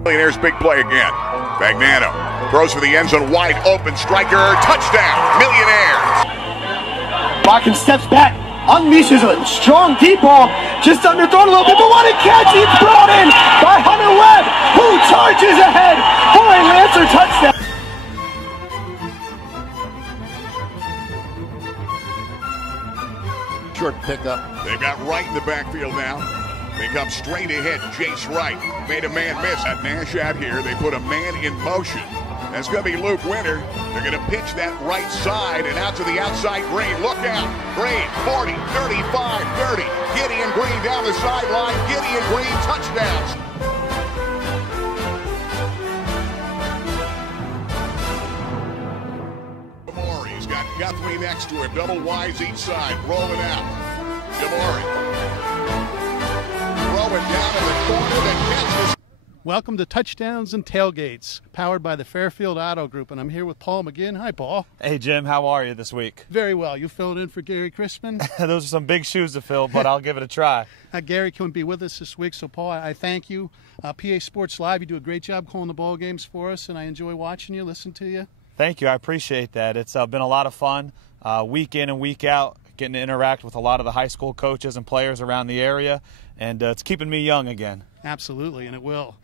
Millionaire's big play again. Magnano throws for the end zone, wide open, striker, touchdown, Millionaires. Larkin steps back, unleashes a strong deep ball, just underthrown a little bit, but what a catch! It's brought in by Hunter Webb, who charges ahead for a Lancer touchdown. Short pickup. They've got Wright in the backfield now. They come straight ahead. Jace Wright made a man miss. At Nash out here, they put a man in motion. That's going to be Luke Winter. They're going to pitch that right side and out to the outside. Green, look out. Green, 40, 35, 30. Gideon Green down the sideline. Gideon Green, touchdowns. Gamori's got Guthrie next to him. Double Y's each side. Rolling out. Gamori. Throwing down in the corner that catches. Welcome to Touchdowns and Tailgates, powered by the Fairfield Auto Group, and I'm here with Paul McGinn. Hi, Paul. Hey, Jim. How are you this week? Very well. You filled in for Gary Crispin? Those are some big shoes to fill, but I'll give it a try. Gary couldn't be with us this week, so Paul, I thank you. PA Sports Live, you do a great job calling the ball games for us, and I enjoy watching you, listening to you. Thank you. I appreciate that. It's been a lot of fun, week in and week out, getting to interact with a lot of the high school coaches and players around the area, and it's keeping me young again. Absolutely, and it will.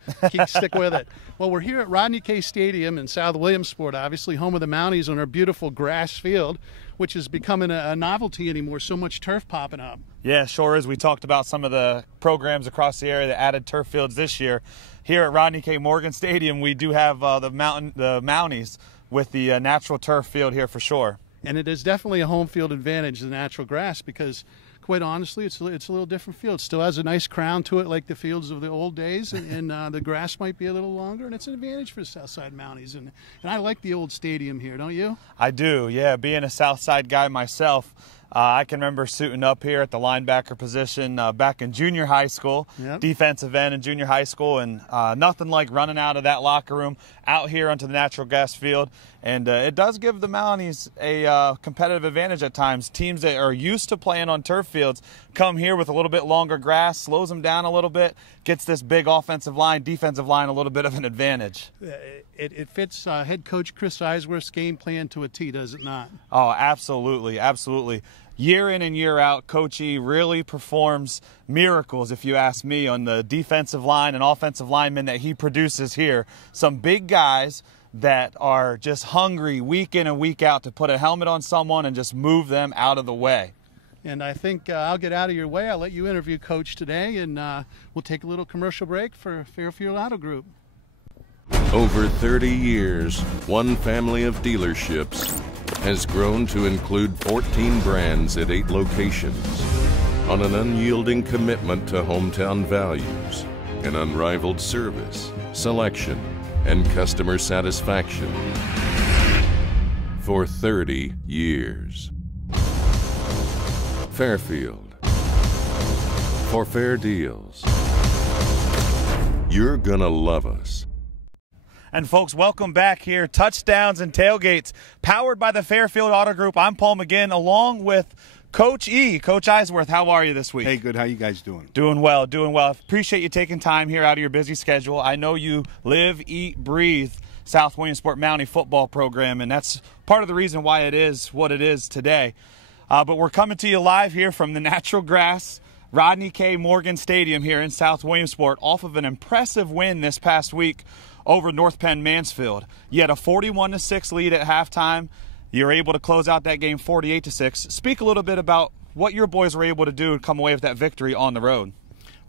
Stick with it. Well, we're here at Rodney K. Stadium in South Williamsport, obviously home of the Mounties on our beautiful grass field, which is becoming a novelty anymore. So much turf popping up. Yeah, sure is. We talked about some of the programs across the area that added turf fields this year. Here at Rodney K. Morgan Stadium, we do have the Mounties with the natural turf field here for sure. And it is definitely a home field advantage, the natural grass, because quite honestly, it's a little different field. It still has a nice crown to it like the fields of the old days, and the grass might be a little longer, and it's an advantage for the Southside Mounties. And I like the old stadium here, don't you? I do, yeah. Being a Southside guy myself, I can remember suiting up here at the linebacker position back in junior high school, yep. Defensive end in junior high school, and nothing like running out of that locker room out here onto the natural grass field. And it does give the Mounties a competitive advantage at times. Teams that are used to playing on turf fields come here with a little bit longer grass, slows them down a little bit, gets this big offensive line, defensive line a little bit of an advantage. It fits head coach Chris Eisworth's game plan to a T, does it not? Oh, absolutely, absolutely. Year in and year out, Coach E really performs miracles, if you ask me, on the defensive line and offensive linemen that he produces here. Some big guys that are just hungry week in and week out to put a helmet on someone and just move them out of the way. And I think I'll get out of your way. I'll let you interview Coach today, and we'll take a little commercial break for Fairfield Auto Group. Over 30 years, one family of dealerships has grown to include 14 brands at 8 locations on an unyielding commitment to hometown values and unrivaled service, selection, and customer satisfaction for 30 years. Fairfield. For fair deals. You're gonna love us. And folks, welcome back here. Touchdowns and Tailgates, powered by the Fairfield Auto Group. I'm Paul McGinn, along with Coach E. Coach Eisworth, how are you this week? Hey, good. How you guys doing? Doing well, doing well. Appreciate you taking time here out of your busy schedule. I know you live, eat, breathe South Williamsport Mountie football program, and that's part of the reason why it is what it is today. But we're coming to you live here from the natural grass Rodney K. Morgan Stadium here in South Williamsport, off of an impressive win this past week over North Penn Mansfield. You had a 41-6 lead at halftime. You were able to close out that game 48-6. Speak a little bit about what your boys were able to do to come away with that victory on the road.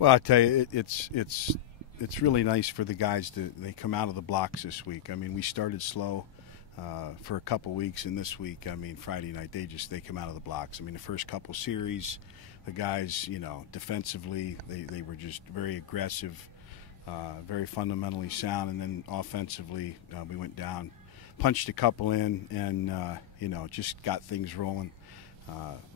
Well, I tell you, it's really nice for the guys they come out of the blocks this week. I mean, we started slow for a couple weeks, and this week, I mean, Friday night, they come out of the blocks. I mean, the first couple series, the guys, you know, defensively, they were just very aggressive, very fundamentally sound, and then offensively, we went down, punched a couple in, and you know, just got things rolling.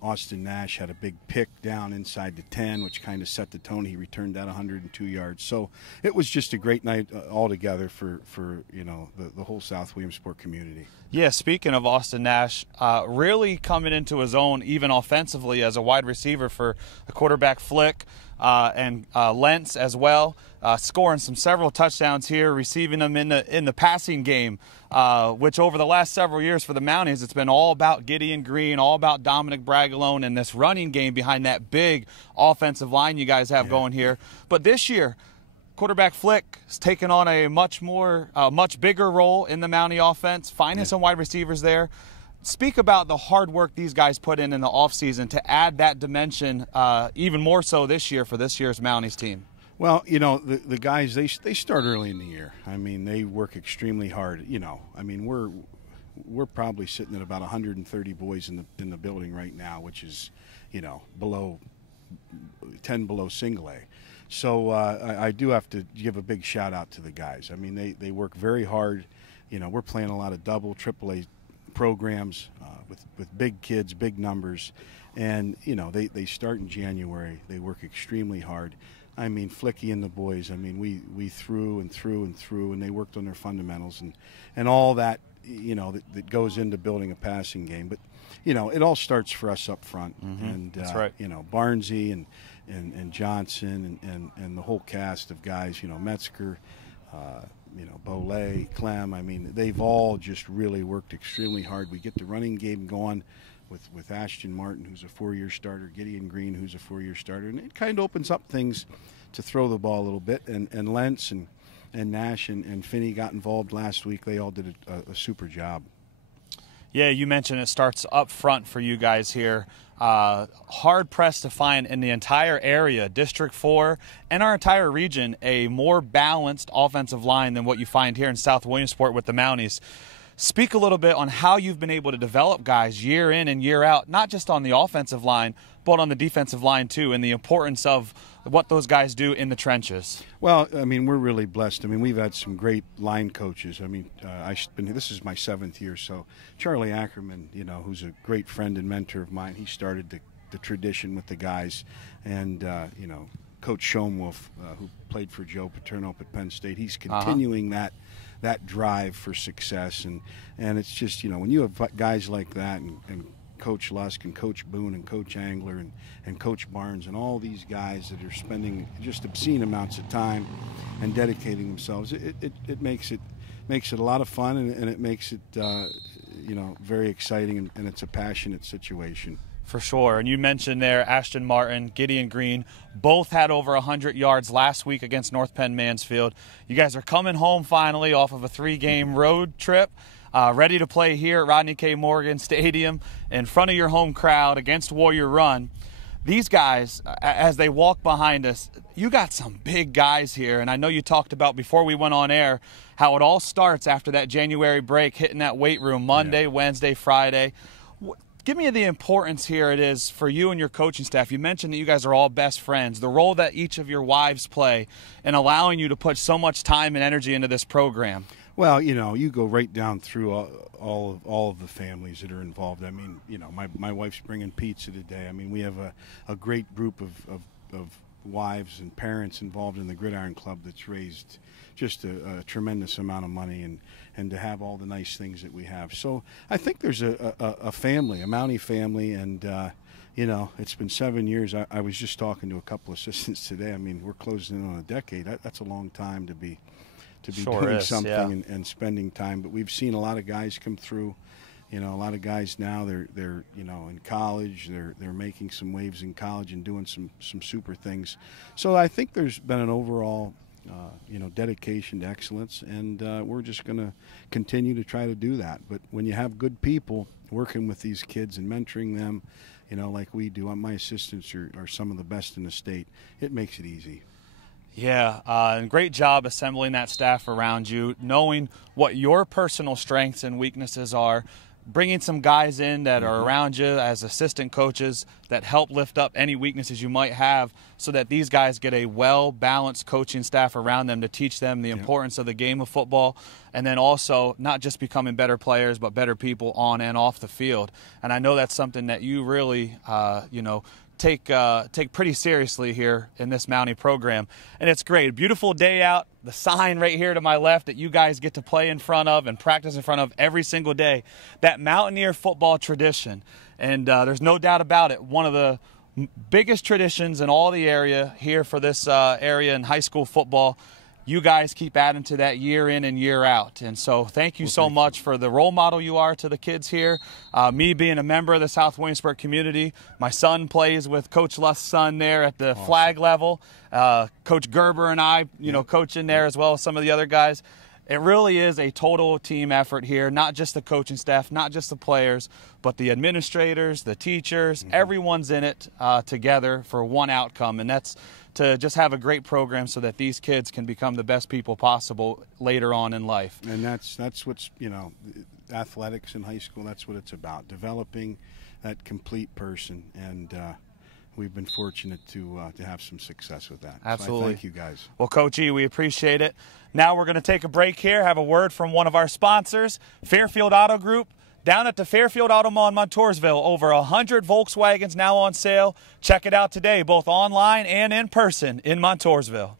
Austin Nash had a big pick down inside the 10, which kind of set the tone. He returned that 102 yards. So it was just a great night altogether for you know, the whole South Williamsport community. Yeah, speaking of Austin Nash, really coming into his own even offensively as a wide receiver for a quarterback flick. and Lentz as well, scoring several touchdowns here, receiving them in the passing game, which over the last several years for the Mounties, it's been all about Gideon Green, all about Dominic Bragalone, and this running game behind that big offensive line you guys have going here. But this year, quarterback Flick has taken on a much bigger role in the Mountie offense, finding some wide receivers there. Speak about the hard work these guys put in the offseason to add that dimension, even more so this year for this year's Mounties team. Well, you know, the guys, they start early in the year. I mean, they work extremely hard. You know, I mean, we're probably sitting at about 130 boys in the building right now, which is, you know, below 10 below single A. So I do have to give a big shout out to the guys. I mean, they work very hard. You know, we're playing a lot of double, triple A programs with big kids, big numbers, and you know they start in January. They work extremely hard. I mean, Flicky and the boys, I mean, we threw and threw and threw, and they worked on their fundamentals and all that, you know, that goes into building a passing game. But you know, it all starts for us up front. And That's right. You know, Barnesy and Johnson and the whole cast of guys, you know, Metzger, you know, Bolay, Clem. I mean, they've all just really worked extremely hard. We get the running game going with Ashton Martin, who's a 4-year starter, Gideon Green, who's a 4-year starter, and it kind of opens up things to throw the ball a little bit. And Lentz and Nash and Finney got involved last week. They all did a super job. Yeah, you mentioned it starts up front for you guys here. Hard pressed to find in the entire area, District 4 and our entire region, a more balanced offensive line than what you find here in South Williamsport with the Mounties. Speak a little bit on how you've been able to develop guys year in and year out, not just on the offensive line, but on the defensive line too, and the importance of what those guys do in the trenches. Well, I mean, we're really blessed. I mean, we've had some great line coaches. I mean, this is my 7th year, so Charlie Ackerman, you know, who's a great friend and mentor of mine, he started the tradition with the guys. And, you know, Coach Schoenwolf, who played for Joe Paterno up at Penn State, he's continuing that drive for success. And it's just, you know, when you have guys like that and Coach Lusk and Coach Boone and Coach Angler and Coach Barnes and all these guys that are spending just obscene amounts of time and dedicating themselves, it makes it a lot of fun, and it makes it you know, very exciting, and it's a passionate situation. For sure. And you mentioned there Ashton Martin, Gideon Green, both had over 100 yards last week against North Penn Mansfield. You guys are coming home finally off of a 3-game road trip. Ready to play here at Rodney K. Morgan Stadium in front of your home crowd against Warrior Run. These guys, as they walk behind us, you got some big guys here, and I know you talked about before we went on air how it all starts after that January break, hitting that weight room Monday, Wednesday, Friday. Give me the importance here it is for you and your coaching staff. You mentioned that you guys are all best friends, the role that each of your wives play in allowing you to put so much time and energy into this program. Well, you know, you go right down through all of the families that are involved. I mean, you know, my wife's bringing pizza today. I mean, we have a great group of wives and parents involved in the Gridiron Club that's raised just a tremendous amount of money, and to have all the nice things that we have. So I think there's a family, a Mountie family, and you know, it's been 7 years. I was just talking to a couple assistants today. I mean, we're closing in on a decade. That's a long time to be doing something and spending time. But we've seen a lot of guys come through. You know, a lot of guys now, they're you know, in college. They're making some waves in college and doing some super things. So I think there's been an overall you know, dedication to excellence, and we're just going to continue to try to do that. But when you have good people working with these kids and mentoring them, you know, like we do, my assistants are some of the best in the state, it makes it easy. Yeah, and great job assembling that staff around you, knowing what your personal strengths and weaknesses are, bringing some guys in that are around you as assistant coaches that help lift up any weaknesses you might have, so that these guys get a well-balanced coaching staff around them to teach them the importance of the game of football, and then also not just becoming better players but better people on and off the field. And I know that's something that you really, you know, take pretty seriously here in this Mountie program. And it's great. A beautiful day out. The sign right here to my left that you guys get to play in front of and practice in front of every single day. That Mountaineer football tradition. And there's no doubt about it. One of biggest traditions in all the area here for this area in high school football. You guys keep adding to that year in and year out. And so thank you so much for the role model you are to the kids here. Me being a member of the South Williamsport community, my son plays with Coach Lusk's son there at the flag level. Coach Gerber and I, coaching there as well as some of the other guys. It really is a total team effort here, not just the coaching staff, not just the players, but the administrators, the teachers, everyone's in it together for one outcome, and that's to just have a great program so that these kids can become the best people possible later on in life. And that's what's, athletics in high school, that's what it's about, developing that complete person, and we've been fortunate to have some success with that. Absolutely. So thank you guys. Well, Coach E, we appreciate it. Now we're going to take a break here, have a word from one of our sponsors, Fairfield Auto Group. Down at the Fairfield Auto Mall in Montoursville, over 100 Volkswagens now on sale. Check it out today, both online and in person in Montoursville.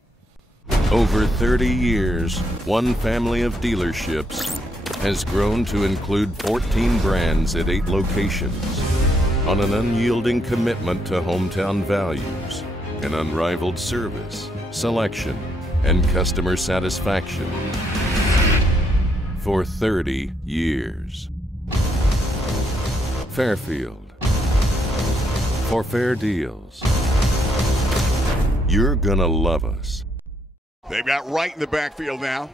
Over 30 years, one family of dealerships has grown to include 14 brands at 8 locations. On an unyielding commitment to hometown values, an unrivaled service, selection, and customer satisfaction for 30 years. Fairfield. For fair deals. You're gonna love us. They've got Wright in the backfield now.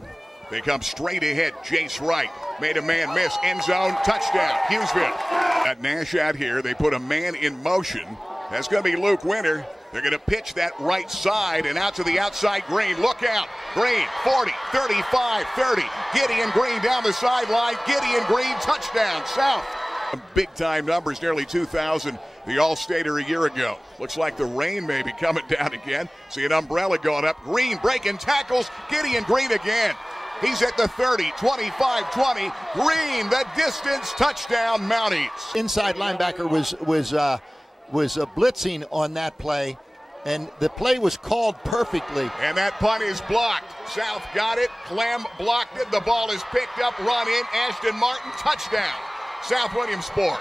They come straight ahead. Jace Wright made a man miss. End zone, touchdown, Hughesville. At Nash out here, they put a man in motion. That's going to be Luke Winter. They're going to pitch that right side and out to the outside. Green, look out. Green, 40, 35, 30. Gideon Green down the sideline. Gideon Green, touchdown, South. Big-time numbers, nearly 2,000. The All-Stater a year ago. Looks like the rain may be coming down again. See an umbrella going up. Green breaking tackles. Gideon Green again. He's at the 30, 25, 20. Green, the distance, touchdown, Mounties. Inside linebacker was blitzing on that play, and the play was called perfectly. And that punt is blocked. South got it. Clem blocked it. The ball is picked up, run in. Ashton Martin, touchdown. South Williamsport.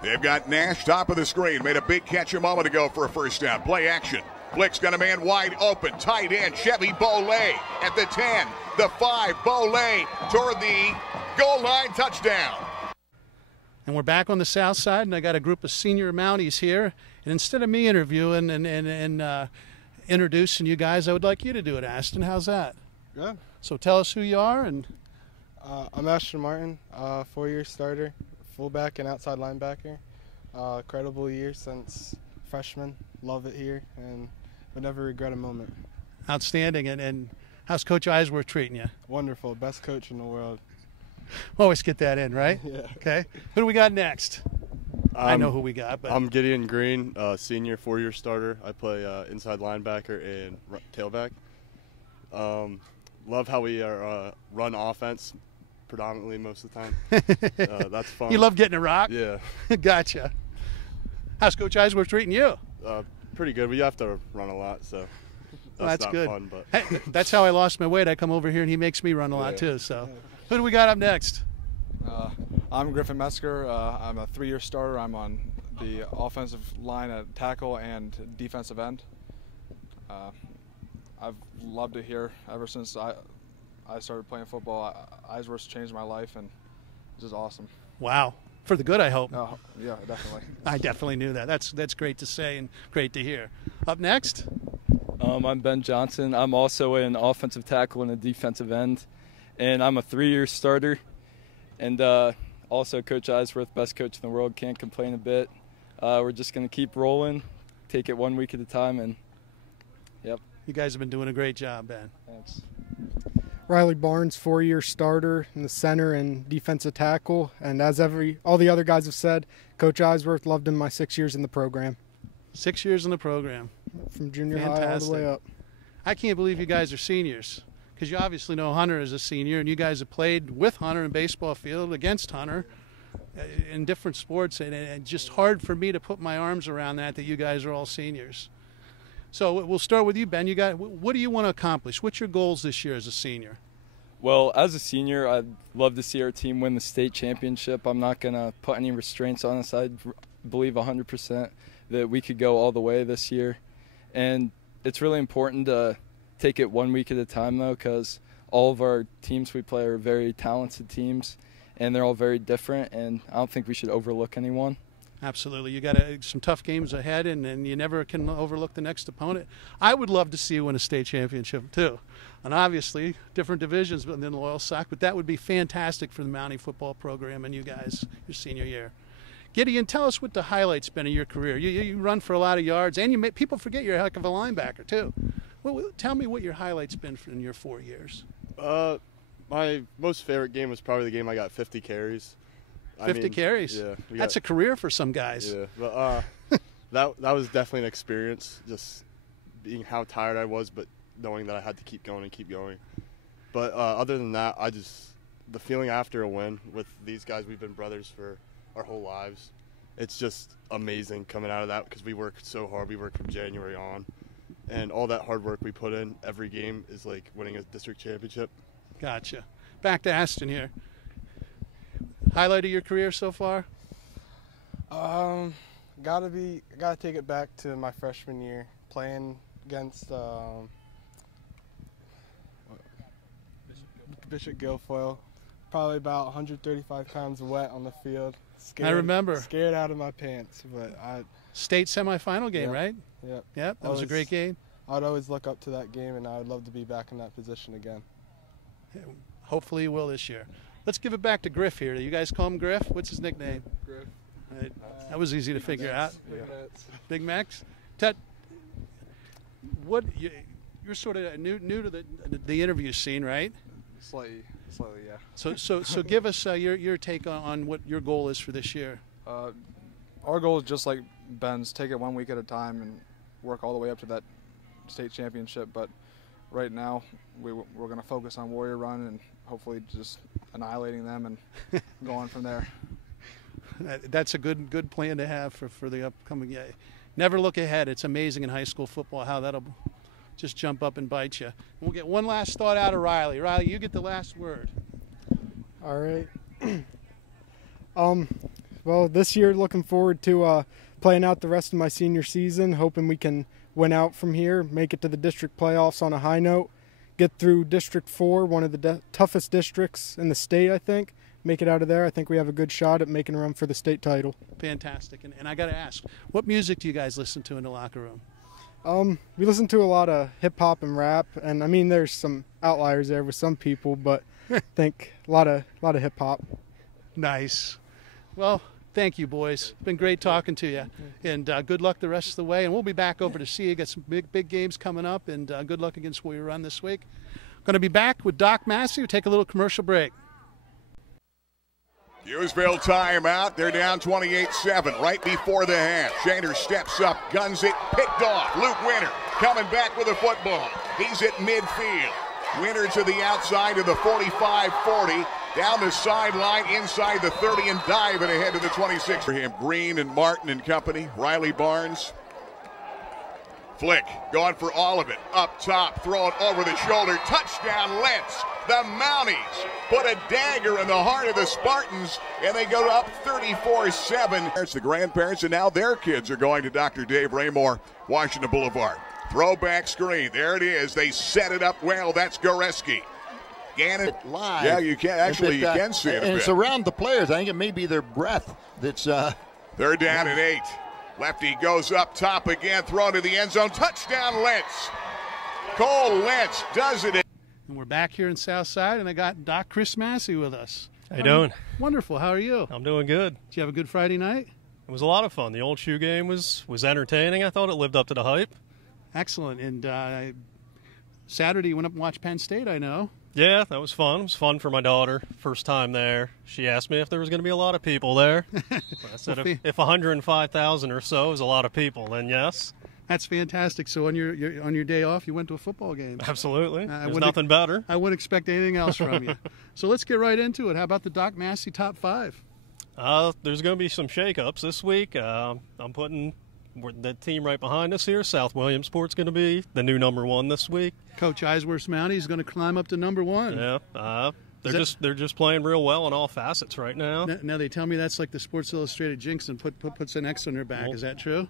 They've got Nash top of the screen. Made a big catch a moment ago for a first down. Play action. Blick's got a man wide open. Tight end, Chevy Bolay at the 10, the 5. Bolay toward the goal line, touchdown. And we're back on the south side, and I got a group of senior Mounties here. And instead of me interviewing and introducing you guys, I would like you to do it, Ashton. How's that? Good. So tell us who you are. And I'm Ashton Martin, 4-year starter, fullback and outside linebacker. Incredible year since freshman. Love it here and would never regret a moment. Outstanding. And how's Coach Eisworth treating you? Wonderful. Best coach in the world. Always get that in, right? Yeah. Okay. Who do we got next? I know who we got. But I'm Gideon Green, senior, 4-year starter. I play inside linebacker and tailback. Love how we are run offense predominantly most of the time. That's fun. You love getting a rock? Yeah. Gotcha. How's Coach Eisworth treating you? Pretty good. We have to run a lot, so that's not good. fun. But hey, that's how I lost my weight. I come over here and he makes me run a lot too. So, who do we got up next? I'm Griffin Metzger. I'm a 3-year starter. I'm on the offensive line at tackle and defensive end. I've loved it here ever since I started playing football. Eisworth's changed my life, and it's just awesome. Wow. For the good, I hope. Oh, yeah, definitely. I definitely knew that. That's great to say and great to hear. Up next? I'm Ben Johnson. I'm also an offensive tackle and a defensive end, and I'm a 3-year starter. And also Coach Eisworth, best coach in the world, can't complain a bit. We're just going to keep rolling, take it 1 week at a time, and yep. You guys have been doing a great job, Ben. Thanks. Riley Barnes, 4-year starter in the center and defensive tackle. And as all the other guys have said, Coach Eisworth loved him my 6 years in the program. 6 years in the program. From junior high all the way up. I can't believe you guys are seniors, because you obviously know Hunter is a senior, and you guys have played with Hunter in baseball field, against Hunter, in different sports, and just hard for me to put my arms around that you guys are all seniors. So we'll start with you, Ben. What do you want to accomplish? What's your goals this year as a senior? Well, as a senior, I'd love to see our team win the state championship. I'm not going to put any restraints on us. I'd believe 100% that we could go all the way this year. And it's really important to take it 1 week at a time, though, because all of our teams we play are very talented teams, and they're all very different, and I don't think we should overlook anyone. Absolutely. You got some tough games ahead, and you never can overlook the next opponent. I would love to see you win a state championship, too. And obviously, different divisions than the Loyal Sock, but that would be fantastic for the Mountie football program and you guys, your senior year. Gideon, tell us what the highlights been of your career. You run for a lot of yards, and people forget you're a heck of a linebacker, too. Well, tell me what your highlights been in your 4 years. My most favorite game was probably the game I got 50 carries. 50 carries? Yeah. That's a career for some guys. Yeah, but that was definitely an experience, just being how tired I was, but knowing that I had to keep going and keep going. But other than that, the feeling after a win with these guys, we've been brothers for our whole lives. It's just amazing coming out of that because we worked so hard. We worked from January on. And all that hard work we put in every game is like winning a district championship. Gotcha. Back to Aston here. Highlight of your career so far? Gotta take it back to my freshman year, playing against Bishop Guilfoyle. Probably about 135 pounds wet on the field. Scared, I remember. Scared out of my pants, but State semifinal game, right? Yep. Yep. That was a great game. I'd always look up to that game, and I would love to be back in that position again. Hopefully you will this year. Let's give it back to Griff here. You guys call him Griff? What's his nickname? Griff. That was easy to figure out. Big Max. You're sort of new to the interview scene, right? Slightly, yeah. So give us your take on what your goal is for this year. Our goal is just like Ben's, take it 1 week at a time and work all the way up to that state championship. But right now, we're going to focus on Warrior Run and hopefully just annihilating them and go on from there. That's a good plan to have for the upcoming year. Never look ahead. It's amazing in high school football how that'll just jump up and bite you. We'll get one last thought out of Riley. Riley, you get the last word. All right. Well, this year, looking forward to playing out the rest of my senior season, hoping we can win out from here, make it to the district playoffs on a high note, get through District 4, one of the toughest districts in the state, I think. Make it out of there. I think we have a good shot at making a run for the state title. Fantastic. And I got to ask, what music do you guys listen to in the locker room? We listen to a lot of hip-hop and rap, and I mean there's some outliers there with some people, but I think a lot of hip-hop. Nice. Well, thank you, boys. It's been great talking to you, and good luck the rest of the way. And we'll be back over to see you. Got some big games coming up, and good luck against Warrior Run this week. Going to be back with Doc Massey. We'll take a little commercial break. Hughesville timeout. They're down 28-7 right before the half. Shaner steps up, guns it, picked off. Luke Winter coming back with the football. He's at midfield. Winter to the outside of the 45-40. Down the sideline, inside the 30, and diving ahead to the 26. For him, Green and Martin and company. Riley Barnes. Flick going for all of it. Up top, throw it over the shoulder. Touchdown, Lentz. The Mounties put a dagger in the heart of the Spartans, and they go up 34-7. It's the grandparents, and now their kids are going to Dr. Dave Raymore, Washington Boulevard. Throwback screen. There it is. They set it up well. That's Goreski. Gannon. Live. Yeah, you can actually you can see it a bit. And it's around the players. I think it may be their breath that's. They're down at 8. Lefty goes up top again, thrown to the end zone. Touchdown, Lentz. Cole Lentz does it. And we're back here in Southside, and I got Doc Chris Massey with us. How you doing? Wonderful. How are you? I'm doing good. Did you have a good Friday night? It was a lot of fun. The old shoe game was entertaining. I thought it lived up to the hype. Excellent. And Saturday you went up and watched Penn State, I know. Yeah, that was fun. It was fun for my daughter. First time there. She asked me if there was going to be a lot of people there. I said if 105,000 or so is a lot of people, then yes. That's fantastic. So on your day off, you went to a football game. Absolutely. There's nothing better. I wouldn't expect anything else from you. So let's get right into it. How about the Doc Massey top 5? There's going to be some shakeups this week. I'm putting the team right behind us here. South Williamsport's going to be the new number 1 this week. Coach Eisworth's Mountie is going to climb up to number 1. Yeah. They're just playing real well in all facets right now. Now they tell me that's like the Sports Illustrated jinx and puts an X on their back. Is that true?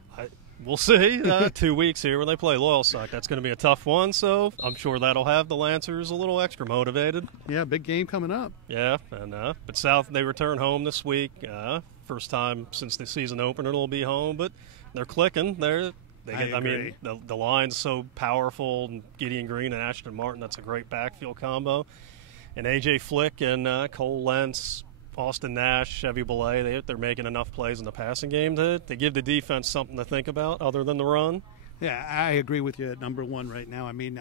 We'll see. 2 weeks here when they play Loyalsock. That's going to be a tough one, so I'm sure that'll have the Lancers a little extra motivated. Yeah, big game coming up. Yeah, and but South, they return home this week. First time since the season opener they'll be home, but they're clicking. I mean, the line's so powerful. And Gideon Green and Ashton Martin, that's a great backfield combo. And A.J. Flick and Cole Lentz, Austin Nash, Chevy Belay, they're making enough plays in the passing game to give the defense something to think about other than the run. Yeah, I agree with you at number one right now. I mean,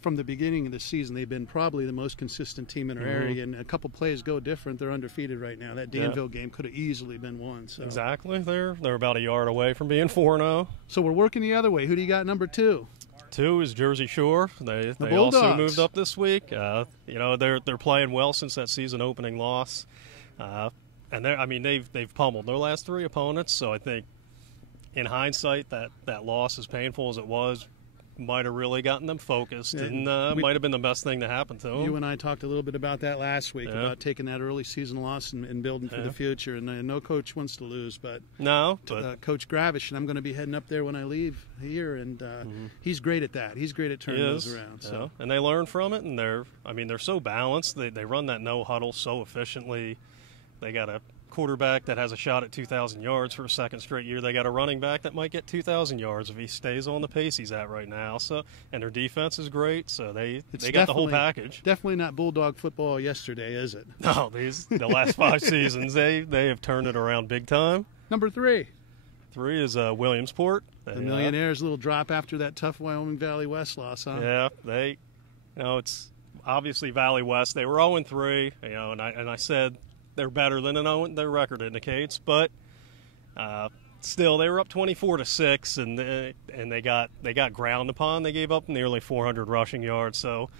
from the beginning of the season, they've been probably the most consistent team in our area, and a couple plays go different. They're undefeated right now. That Danville game could have easily been won. So. Exactly. They're about a yard away from being 4-0. So we're working the other way. Who do you got number 2? 2 is Jersey Shore. They also moved up this week. They're playing well since that season opening loss, and they've pummeled their last 3 opponents. So I think, in hindsight, that loss, as painful as it was, might have really gotten them focused, and might have been the best thing to happen to them. You and I talked a little bit about that last week, about taking that early season loss and building for the future. And no coach wants to lose, but Coach Gravish, and I'm going to be heading up there when I leave here, and he's great at that. He's great at turning those around. So. And they learn from it, and they're so balanced. They run that no huddle so efficiently. They got a quarterback that has a shot at 2,000 yards for a second straight year. They got a running back that might get 2,000 yards if he stays on the pace he's at right now. So, and their defense is great. So they got the whole package. Definitely not Bulldog football yesterday, is it? No, the last 5 seasons they have turned it around big time. Number 3. 3 is Williamsport. The Millionaires' little drop after that tough Wyoming Valley West loss, huh? Yeah, it's obviously Valley West. They were 0-3, and I said they're better than their record indicates, but still they were up 24-6, and they got ground upon. They gave up nearly 400 rushing yards, so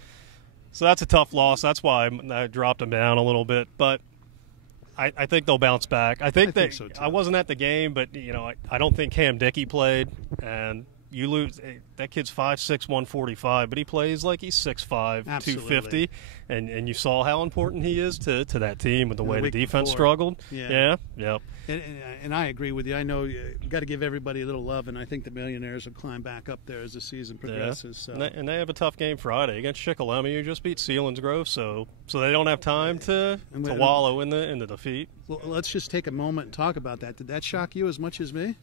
that's a tough loss. That's why I dropped them down a little bit, but I think they'll bounce back. I think so too. I wasn't at the game, but I don't think Cam Dickey played, and you lose. That kid's 5'6", 145, but he plays like he's 6'5", 250, and you saw how important he is to that team with the way the defense struggled. Yeah. And I agree with you. I know you got to give everybody a little love, and I think the Millionaires will climb back up there as the season progresses. Yeah. So. And they have a tough game Friday against Shikellamy, who just beat Selinsgrove, so they don't have time to wallow in the defeat. Well, let's just take a moment and talk about that. Did that shock you as much as me?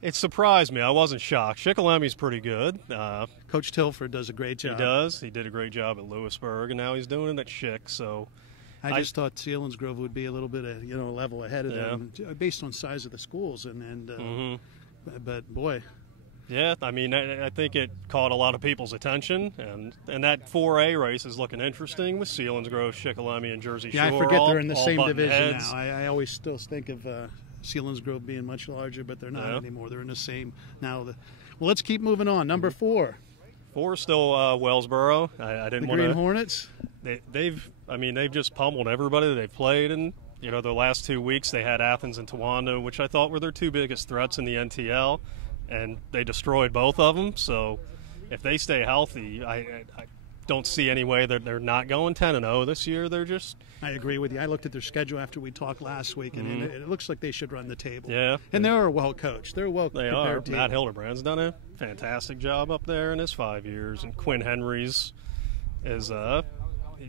It surprised me. I wasn't shocked. Schickelamy's pretty good. Coach Tilford does a great job. He does. He did a great job at Lewisburg, and now he's doing it at Schick. So I just thought Selinsgrove would be a little bit of a level ahead of them based on size of the schools but boy. Yeah, I think it caught a lot of people's attention, and that 4A race is looking interesting with Selinsgrove, Shikellamy, and Jersey Shore. Yeah, I forget they're in the same division now. I always still think of Selinsgrove being much larger, but they're not anymore. They're in the same now. Well, let's keep moving on. Number 4. 4 is still Wellsboro. I didn't want to. Green Hornets. They've just pummeled everybody they've played, and the last 2 weeks they had Athens and Towanda, which I thought were their 2 biggest threats in the NTL, and they destroyed both of them. So if they stay healthy, I don't see any way that they're not going 10-0 this year. They're just. I agree with you. I looked at their schedule after we talked last week, and it looks like they should run the table. Yeah, and they're well coached. They're well prepared. They are. Team. Matt Hildebrand's done a fantastic job up there in his 5 years, and Quinn Henry's is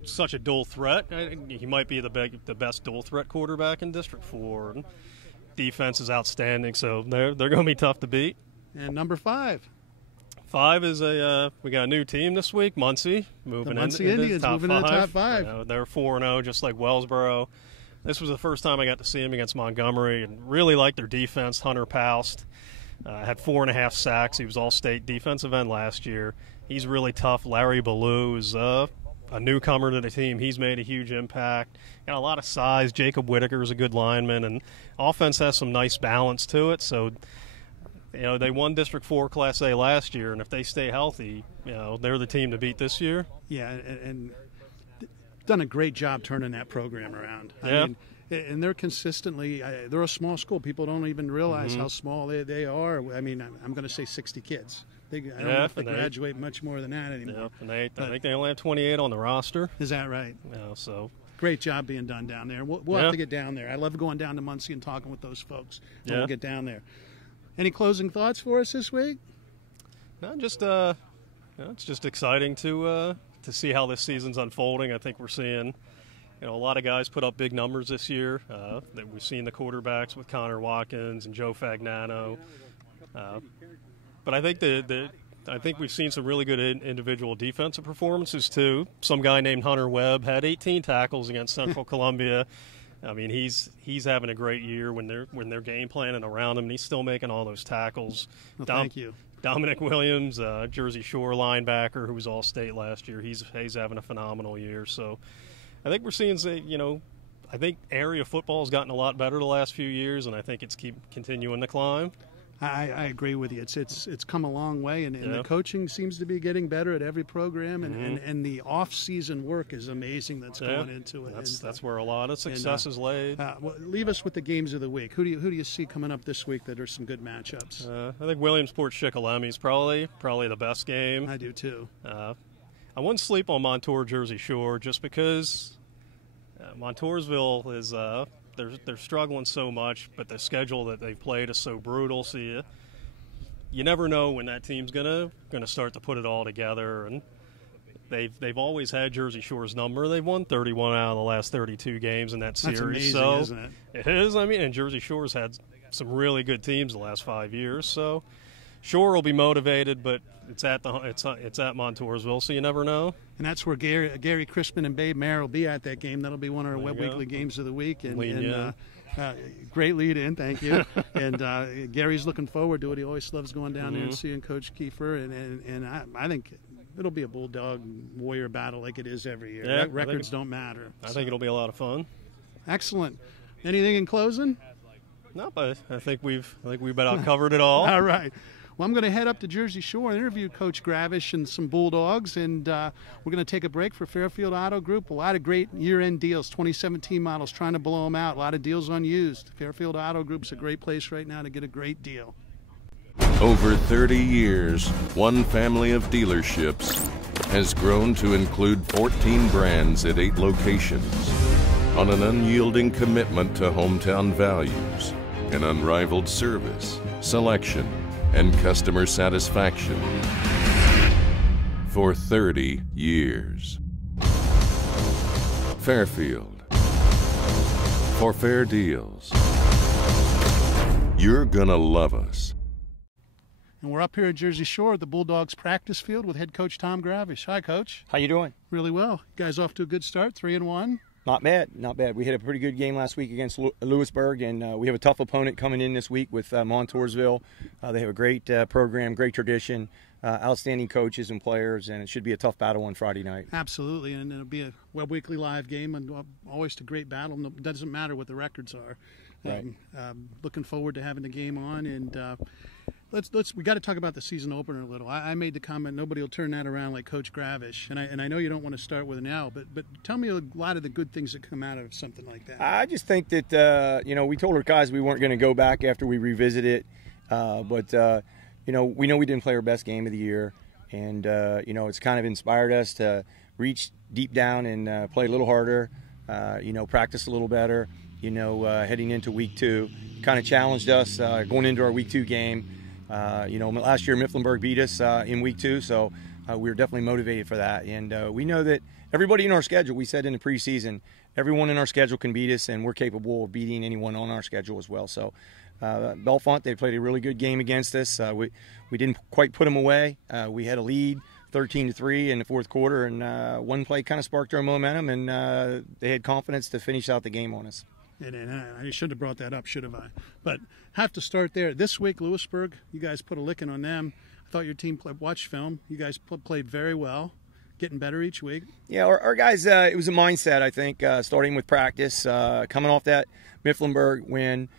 such a dual threat. He might be the best dual threat quarterback in District 4. And defense is outstanding, so they're going to be tough to beat. And number 5. 5 is we got a new team this week, Muncie, moving into the top 5. They're 4-0, just like Wellsboro. This was the first time I got to see them against Montgomery, and really liked their defense. Hunter Poust had 4.5 sacks. He was all-state defensive end last year. He's really tough. Larry Ballou is a newcomer to the team. He's made a huge impact. Got a lot of size. Jacob Whitaker is a good lineman, and offense has some nice balance to it. So. They won District 4 Class A last year, and if they stay healthy, they're the team to beat this year. Yeah, and done a great job turning that program around. Yeah. I mean, and they're consistently they're a small school. People don't even realize how small they are. I mean, I'm going to say 60 kids. I don't know if they graduate much more than that anymore. Yeah, and I think they only have 28 on the roster. Is that right? Yeah, so great job being done down there. We'll have to get down there. I love going down to Muncie and talking with those folks when we get down there. Any closing thoughts for us this week? No, just it's just exciting to see how this season's unfolding. I think we're seeing, a lot of guys put up big numbers this year. That we've seen the quarterbacks with Connor Watkins and Joe Fagnano. But I think we've seen some really good individual defensive performances too. Some guy named Hunter Webb had 18 tackles against Central Columbia. I mean, he's having a great year when they're game planning around him, and he's still making all those tackles. Well, thank you. Dominic Williams, Jersey Shore linebacker, who was All-State last year, he's having a phenomenal year. So I think we're seeing, I think area football has gotten a lot better the last few years, and I think it's continuing to climb. I agree with you. It's come a long way, and the coaching seems to be getting better at every program, and the off-season work is amazing that's going into it. That's where a lot of success is laid. Leave us with the games of the week. Who do you see coming up this week that are some good matchups? I think Williamsport Shikellamy is probably the best game. I do too. I wouldn't sleep on Montour Jersey Shore just because Montoursville is they're struggling so much, but the schedule that they've played is so brutal. So you never know when that team's gonna start to put it all together. And they've always had Jersey Shore's number. They've won 31 out of the last 32 games in that series. That's amazing, so isn't it? It is. I mean, and Jersey Shore's had some really good teams the last 5 years. So Shore will be motivated, but it's at Montoursville, so you never know. And that's where Gary Crispin and Babe Mayer will be at that game. That'll be one of our Webb Weekly games of the week. Great lead in, thank you. And Gary's looking forward to it. He always loves going down there and seeing Coach Kiefer. And I think it'll be a Bulldog Warrior battle like it is every year. Yeah, Records don't matter. I think it'll be a lot of fun. Excellent. Anything in closing? No, but I think we've about covered it all. All right. Well, I'm going to head up to Jersey Shore and interview Coach Gravish and some Bulldogs, and we're going to take a break for Fairfield Auto Group. A lot of great year-end deals, 2017 models, trying to blow them out. A lot of deals unused. Fairfield Auto Group's a great place right now to get a great deal. Over 30 years, one family of dealerships has grown to include 14 brands at 8 locations on an unyielding commitment to hometown values and unrivaled service, selection, and customer satisfaction for 30 years. Fairfield. For fair deals. You're gonna love us. And we're up here at Jersey Shore at the Bulldogs practice field with head coach Tom Gravish. Hi, Coach. How you doing? Really well. You guys off to a good start, 3-1. Not bad, not bad. We had a pretty good game last week against Lewisburg, and we have a tough opponent coming in this week with Montoursville. They have a great program, great tradition, outstanding coaches and players, and it should be a tough battle on Friday night. Absolutely, and it'll be a Webb Weekly Live game, and always a great battle. It doesn't matter what the records are. Right. Looking forward to having the game on, and we got to talk about the season opener a little. I made the comment nobody will turn that around like Coach Gravish, and I know you don't want to start with an L, but tell me a lot of the good things that come out of something like that. I just think that we told our guys we weren't going to go back after we revisit it, but we know we didn't play our best game of the year, and it's kind of inspired us to reach deep down and play a little harder, practice a little better. Heading into week 2, kind of challenged us going into our week 2 game. Last year Mifflinburg beat us in week 2, so we were definitely motivated for that. And we know that everybody in our schedule, we said in the preseason, everyone in our schedule can beat us, and we're capable of beating anyone on our schedule as well. So Bellefonte, they played a really good game against us. We didn't quite put them away. We had a lead 13-3 in the fourth quarter, and one play kind of sparked our momentum, and they had confidence to finish out the game on us. And I should have brought that up, should have I? But have to start there. This week, Lewisburg, you guys put a licking on them. I thought your team watched film. You guys played very well, getting better each week. Yeah, our guys, it was a mindset, I think, starting with practice. Coming off that Mifflinburg win,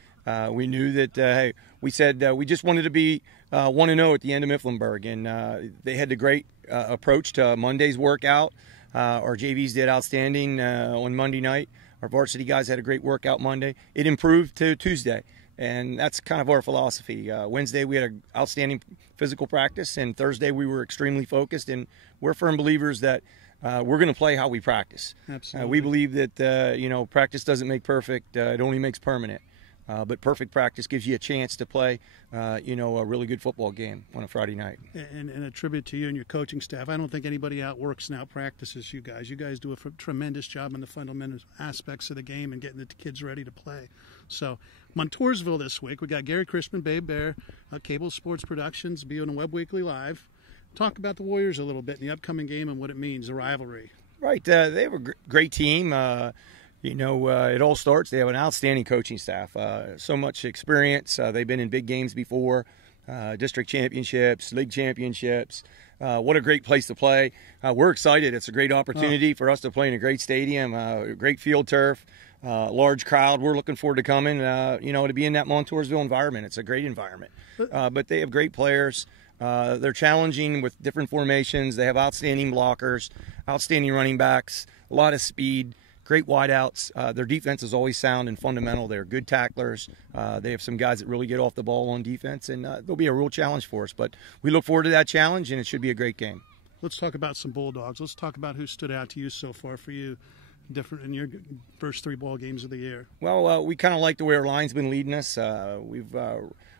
we knew that, hey, we said we just wanted to be 1-0 at the end of Mifflinburg. And they had the great approach to Monday's workout. Our JVs did outstanding on Monday night. Our varsity guys had a great workout Monday. It improved to Tuesday. And that's kind of our philosophy. Wednesday we had an outstanding physical practice, and Thursday we were extremely focused. And we're firm believers that we're going to play how we practice. Absolutely. We believe that practice doesn't make perfect; it only makes permanent. But perfect practice gives you a chance to play, a really good football game on a Friday night. And a tribute to you and your coaching staff. I don't think anybody outworks and outpractices you guys. You guys do a tremendous job on the fundamental aspects of the game and getting the kids ready to play. So, Montoursville this week, we got Gary Crispin, Babe Bear, Cable Sports Productions, being on Webb Weekly Live. Talk about the Warriors a little bit in the upcoming game and what it means, the rivalry. Right. They have a great team. It all starts. They have an outstanding coaching staff. So much experience. They've been in big games before, district championships, league championships. What a great place to play. We're excited. It's a great opportunity for us to play in a great stadium, great field turf, large crowd. We're looking forward to coming, to be in that Montoursville environment. It's a great environment. But they have great players. They're challenging with different formations. They have outstanding blockers, outstanding running backs, a lot of speed. Great wideouts. Their defense is always sound and fundamental. They're good tacklers. They have some guys that really get off the ball on defense, and they'll be a real challenge for us. But we look forward to that challenge, and it should be a great game. Let's talk about some Bulldogs. Let's talk about who stood out to you so far for you, different in your first 3 ball games of the year. Well, we kind of like the way our line's been leading us.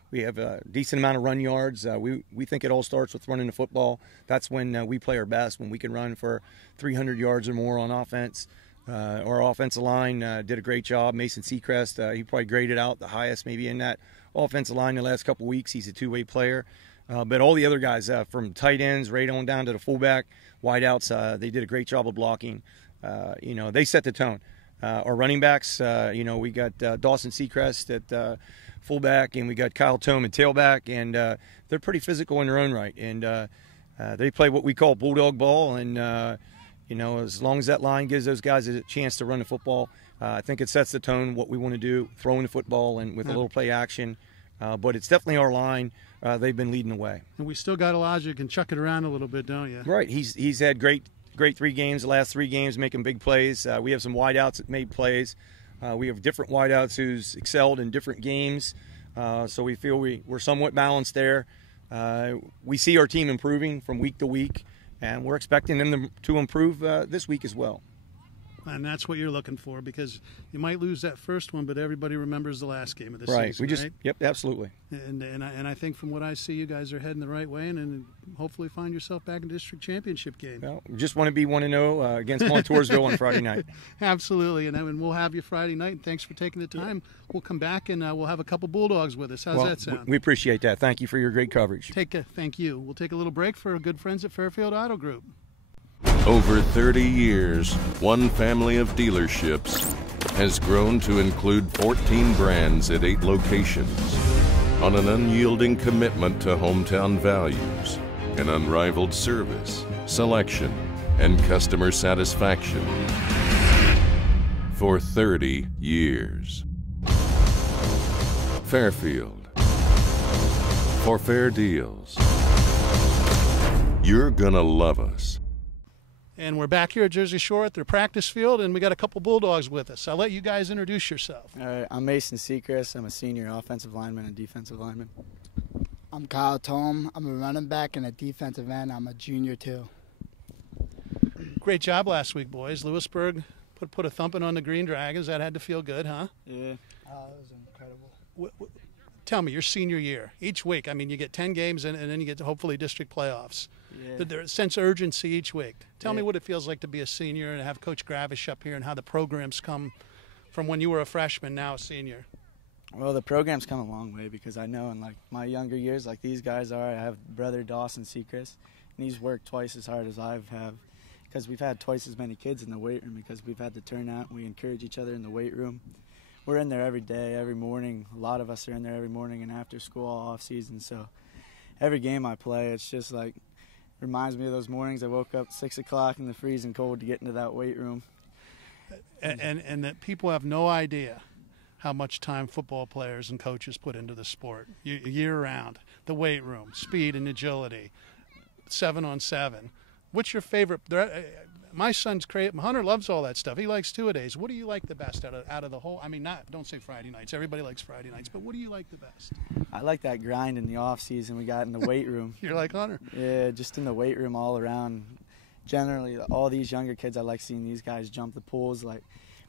We have a decent amount of run yards. We think it all starts with running the football. That's when we play our best, when we can run for 300 yards or more on offense. Our offensive line did a great job. Mason Seacrest, he probably graded out the highest maybe in that offensive line the last couple of weeks. He's a two-way player. But all the other guys, from tight ends right on down to the fullback, wideouts, they did a great job of blocking. They set the tone. Our running backs, we got Dawson Seacrest at fullback, and we got Kyle Tome at tailback, and they're pretty physical in their own right. And they play what we call Bulldog ball, and as long as that line gives those guys a chance to run the football, I think it sets the tone, what we want to do, throwing the football and with a little play action. But it's definitely our line. They've been leading the way. And we still got Elijah who can chuck it around a little bit, don't you? Right. He's had great 3 games, the last 3 games, making big plays. We have some wideouts that made plays. We have different wideouts who's excelled in different games. So we feel we're somewhat balanced there. We see our team improving from week to week. And we're expecting them to improve this week as well. And that's what you're looking for, because you might lose that first one, but everybody remembers the last game of the right. season. Right. Yep, absolutely. And I think from what I see, you guys are heading the right way, and hopefully find yourself back in district championship game. Well, we just want to be 1-0 against Montoursville on Friday night. Absolutely, and we'll have you Friday night. And thanks for taking the time. We'll come back and we'll have a couple Bulldogs with us. How's that sound? We appreciate that. Thank you for your great coverage. Thank you. We'll take a little break for our good friends at Fairfield Auto Group. Over 30 years, one family of dealerships has grown to include 14 brands at 8 locations. On an unyielding commitment to hometown values, an unrivaled service, selection, and customer satisfaction for 30 years. Fairfield. For fair deals. You're gonna love us. And we're back here at Jersey Shore at their practice field, and we got a couple Bulldogs with us. I'll let you guys introduce yourself. All right, I'm Mason Seacrest. I'm a senior offensive lineman and defensive lineman. I'm Kyle Tome. I'm a running back and a defensive end. I'm a junior too. Great job last week, boys. Lewisburg put a thumping on the Green Dragons. That had to feel good, huh? Yeah. Oh, it was incredible. Tell me, your senior year, each week, I mean, you get 10 games and then you get to hopefully district playoffs. Yeah. There's a sense of urgency each week. Tell me what it feels like to be a senior and have Coach Gravish up here, and how the program's come from when you were a freshman, now a senior. Well, the program's come a long way, because I know in my younger years, like these guys are, I have brother Dawson Seacrest, and he's worked twice as hard as I have, because we've had twice as many kids in the weight room, because we've had to turn out and we encourage each other in the weight room. We're in there every day, every morning. A lot of us are in there every morning and after school, all off season. So every game I play, it's just reminds me of those mornings I woke up 6 o'clock in the freezing cold to get into that weight room. And that people have no idea how much time football players and coaches put into the sport year-round. The weight room, speed and agility, 7-on-7. What's your favorite? my son's crazy. Hunter loves all that stuff. He likes two-a-days. What do you like the best out of the whole? I mean, don't say Friday nights. Everybody likes Friday nights, but what do you like the best? I like that grind in the off season we got in the weight room. You're like Hunter. Yeah, just in the weight room all around. Generally, all these younger kids, I like seeing these guys jump the pools. Like,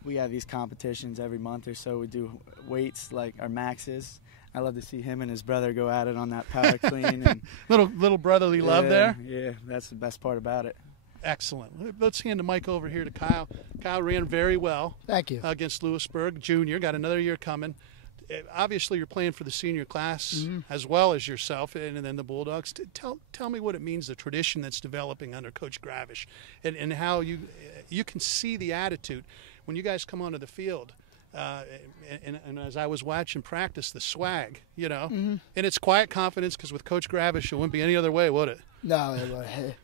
we have these competitions every month or so. We do weights like our maxes. I love to see him and his brother go at it on that power clean. And little brotherly love there. Yeah, that's the best part about it. Excellent. Let's hand the mic over here to Kyle. Kyle ran very well. Thank you. Against Lewisburg Junior. Got another year coming. Obviously, you're playing for the senior class as well as yourself, and then the Bulldogs. Tell me what it means, the tradition that's developing under Coach Gravish, and how you can see the attitude when you guys come onto the field. And as I was watching practice, the swag, and it's quiet confidence, because with Coach Gravish, it wouldn't be any other way, would it? No, it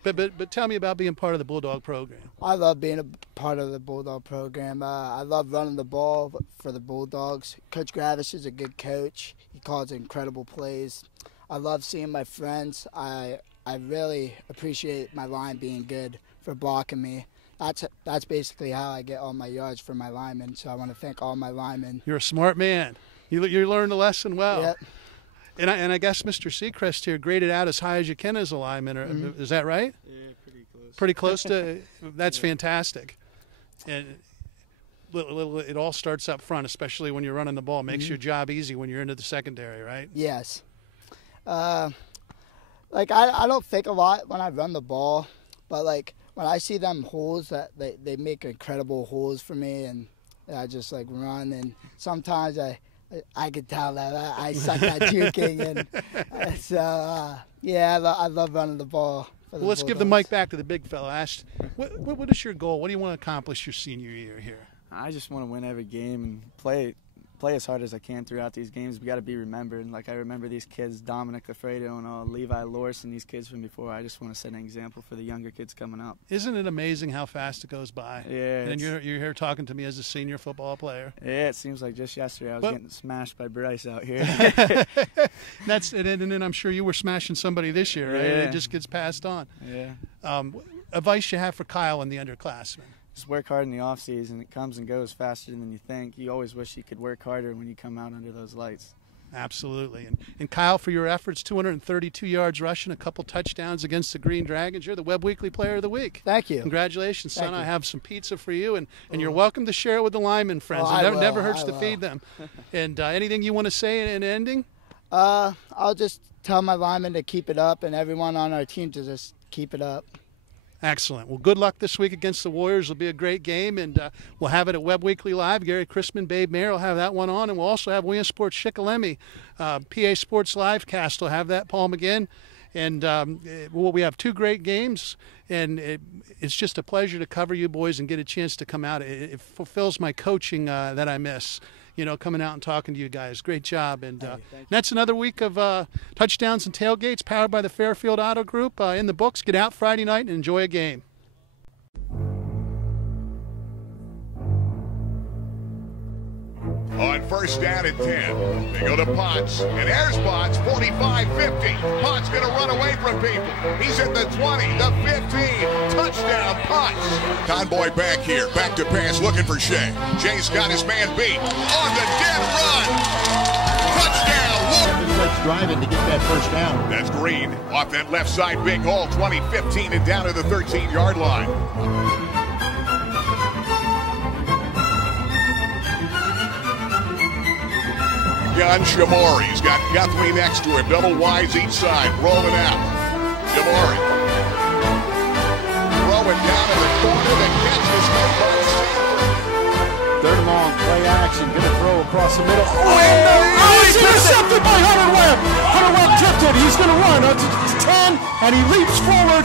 wouldn't. But tell me about being part of the Bulldog program. I love being a part of the Bulldog program. I love running the ball for the Bulldogs. Coach Gravish is a good coach. He calls incredible plays. I love seeing my friends. I really appreciate my line being good for blocking me. That's basically how I get all my yards for my linemen, so I want to thank all my linemen. You're a smart man. You learned the lesson well. Yep. And I guess Mr. Seacrest here graded out as high as you can as a lineman. Is that right? Yeah, pretty close. Pretty close to – that's fantastic. And it all starts up front, especially when you're running the ball. It makes your job easy when you're into the secondary, right? Yes. I don't think a lot when I run the ball, but, when I see them holes, that they make incredible holes for me, and I just run, and sometimes I could tell that I suck at juking, and so I love running the ball. Well, let's give the mic back to the big fella. Ash, what is your goal? What do you want to accomplish your senior year here? I just want to win every game and play as hard as I can throughout these games. We got to be remembered. I remember these kids, Dominic Lafredo and Levi Lorson, these kids from before. I just want to set an example for the younger kids coming up. Isn't it amazing how fast it goes by? Yeah. And you're here talking to me as a senior football player. Yeah, it seems like just yesterday I was getting smashed by Bryce out here. And then I'm sure you were smashing somebody this year, right? Yeah. It just gets passed on. Yeah. Advice you have for Kyle and the underclassmen? Just work hard in the off season. It comes and goes faster than you think. You always wish you could work harder when you come out under those lights. Absolutely. And Kyle, for your efforts, 232 yards rushing, a couple touchdowns against the Green Dragons. You're the Webb Weekly Player of the Week. Thank you. Congratulations, son. Thank you. I have some pizza for you, and you're welcome to share it with the lineman friends. It never hurts to feed them. And anything you want to say in ending? I'll just tell my linemen to keep it up, and everyone on our team to just keep it up. Excellent. Well, good luck this week against the Warriors. It'll be a great game, and we'll have it at Webb Weekly Live. Gary Chrisman, Babe Mayer will have that one on, and we'll also have Williamsport Shikellamy. PA Sports Livecast will have that, Paul McGinn. And we have two great games, and it's just a pleasure to cover you boys and get a chance to come out. It fulfills my coaching that I miss. Coming out and talking to you guys. Great job. And that's another week of touchdowns and tailgates powered by the Fairfield Auto Group in the books. Get out Friday night and enjoy a game. On first down and 10, they go to Potts, and there's Potts, 45-50. Potts going to run away from people. He's at the 20, the 15. Touchdown, Potts. Convoy back here, back to pass, looking for Shea. Shea's got his man beat on the dead run. Touchdown. Let's driving to get that first down. That's Green off that left side, big hole, 20-15, and down to the 13-yard line. Gun Shamori. He's got Guthrie next to him. Double wides each side. Rolling out. Shamori. Throwing down in the corner. The catch is made by Stanford. Third and long. Play action. Going to throw across the middle. He's intercepted by Hunter Webb. Hunter Webb tipped it. He's going to run to 10, and he leaps forward.